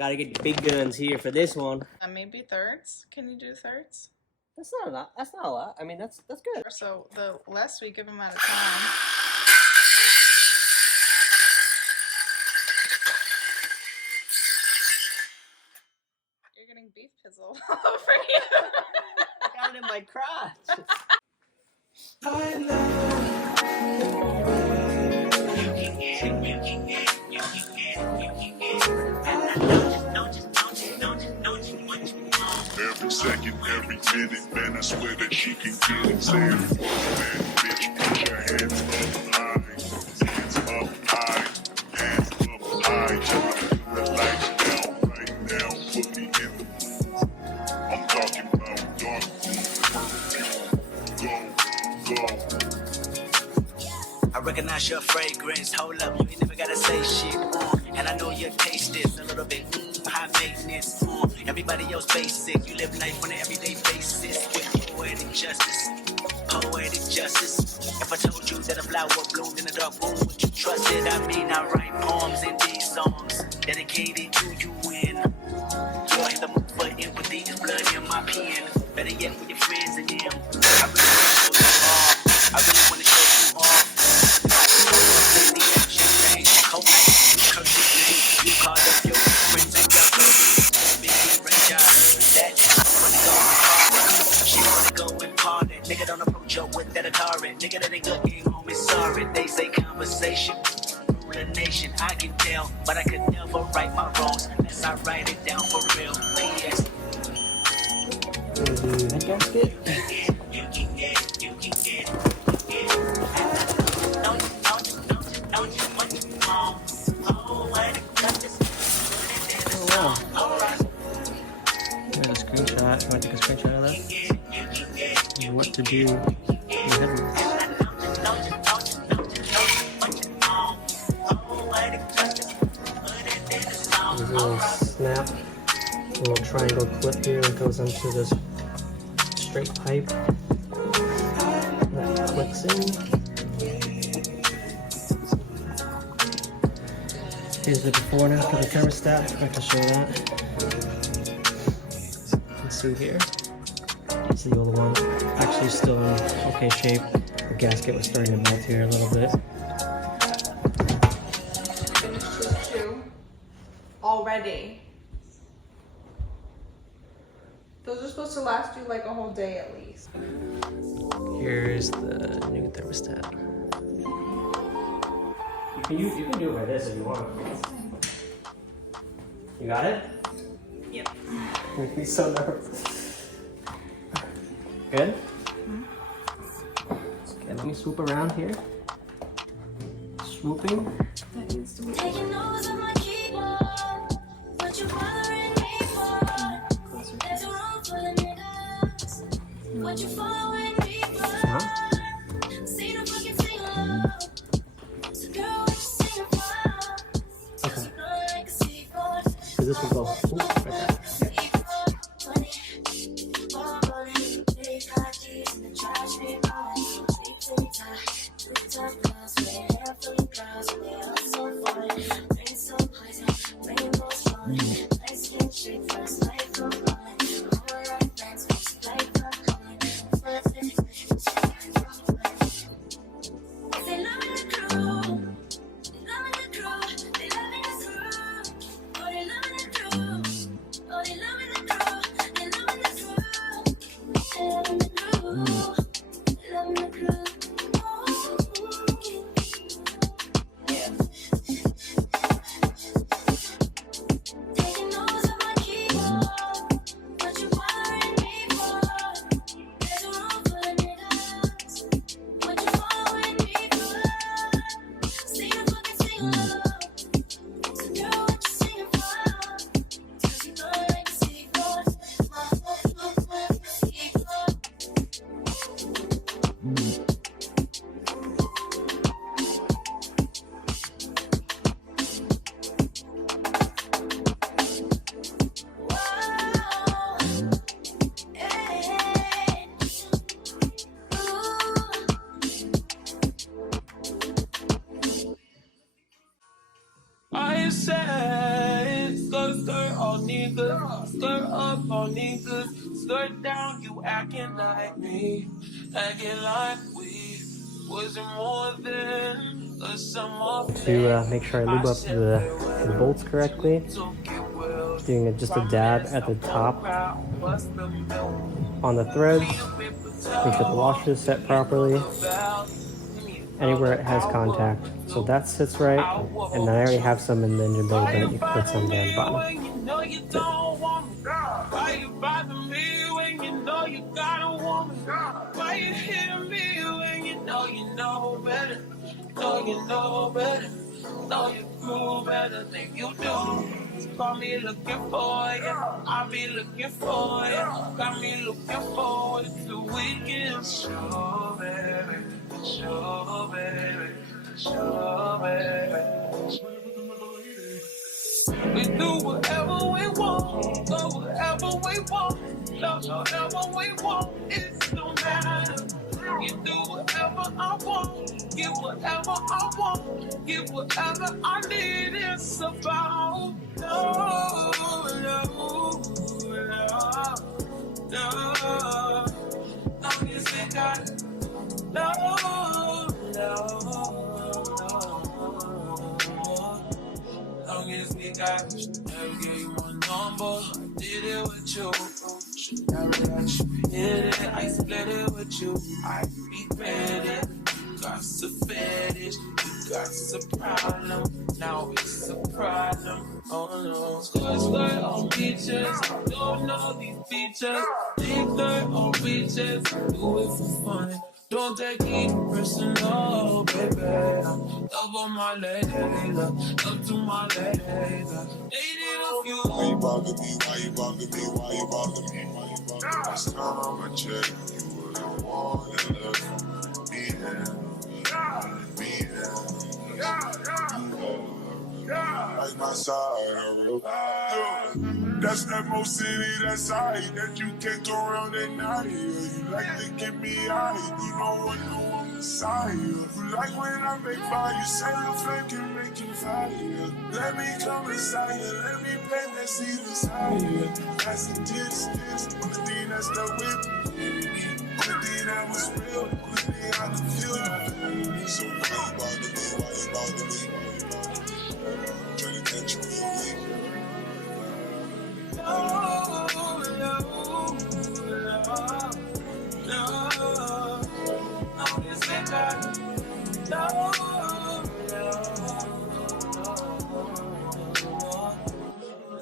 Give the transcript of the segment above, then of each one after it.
Gotta get the big guns here for this one. Maybe thirds. Can you do thirds? That's not a lot. That's not a lot. I mean, that's good. So the less we give them at a time. You're getting beef pizzle over you. I got it in my crotch. Every second, every minute, man, I swear that she can get it. Saying, man, bitch, put your hands up high, hands up high, hands up high. Turn the lights down right now, put me in the mood. I'm talking about dark perfume. Go. I recognize your fragrance. Hold up, you ain't never gotta say shit. And I know your taste is a little bit high maintenance. Everybody else basic. You live life on an everyday basis with poetic justice. Poetic justice. If I told you that a flower bloomed in a dark room, would you trust it? I mean, I write poems in these songs dedicated to you. When you're in the mood for empathy, is blood in my pen. Better yet, with your friends and them. I really wanna show you off. You called up your friends and got big range, I heard that. She wanna go and party. Nigga don't approach her with that Atari. Nigga that ain't good, ain't home is sorry. They say conversation rule a nation. I can tell, but I could never right my wrongs unless I write it down for real. Yes. Head gasket. You can get it. Got a screenshot. You want to take a screenshot of that? And what to do in headlights. There's a little snap, a little triangle clip here that goes into this straight pipe that clicks in. Here's the before and after the thermostat. I can show that. You can see here. It's the old one. Actually still in okay shape. The gasket was starting to melt here a little bit. Finished with 2 already. Those are supposed to last you like a whole day at least. Here's the new thermostat. You can do it by this if you want. You got it? Yep. Make me so nervous. Good? Okay, let me swoop around here. Swooping. That needs to be. Taking notes on my keyboard, what you bothering me for? There's a room full of niggas. What you following me for? See the fucking thing alone. So girl, what you singing for? Okay. You know like a seagull. So this will go swoop right there. niggas. Skirt up on niggas. Skirt down, you acting like me. Acting like we wasn't more than a summer To make sure I lube up the bolts correctly, doing just a dab at the top on the threads. Make sure the washer is set properly. Anywhere it has contact. So that sits right. And then I already have some in the engine bay, but you can put some down the bottom. That's it. Why you bother me when you know you got a woman? Why you hit me when you know better? Know you know better. Know you grew better than you do. Call me looking for you. I'll be looking for you. Got me looking forward to the weekend. Sure, baby. Sure, baby. Sure, baby. We do whatever we want, go wherever we want, love whatever we want, it don't matter. You do whatever I want, give whatever I want, give whatever I need. It's about love, love, love, love. Long as we got love, love, love. Long as we got you, never gave you my number. Did it with you, should never let you hit it. I split it with you, I regret it. You got a fetish, you got a problem. Now it's a problem. Oh no, skirt on beaches, don't know these features. Big skirt on beaches, do it for fun. Don't take it personal, baby. Love on my lady, love to my lady. Lady of you. Why you bother me? Why you bother me? Why you bother me? Why you bother me? Last time I checked, you were the one that left me like my side of the road. That's that most city, that side that you can't go around at night. You like to get me out, you know what, no one beside you. You like when I make fire, you say the flame can make you fire. Let me come inside you, let me plant that seed inside you. That's the distance, only thing that's stuck with me. Only thing that was real, only thing I could feel. So why you bother me, why you bother me? Trying to catch you real weak. Love, love, love, love. Long as we got love, love.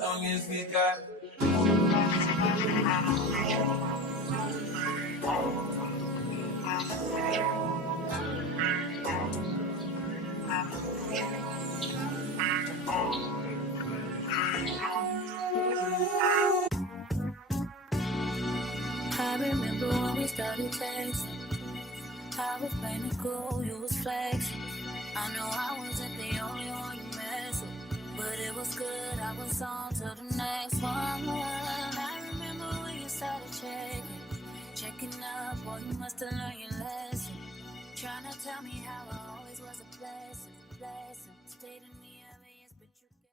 Long as we got. I remember when we started texting. I was playing it cool, you was flexing. I know I wasn't the only one you messed with, but it was good, I was on to the next one. I remember when you started checking up, boy, you must have learned your lesson. Trying to tell me how I always was a blessing. Stayed in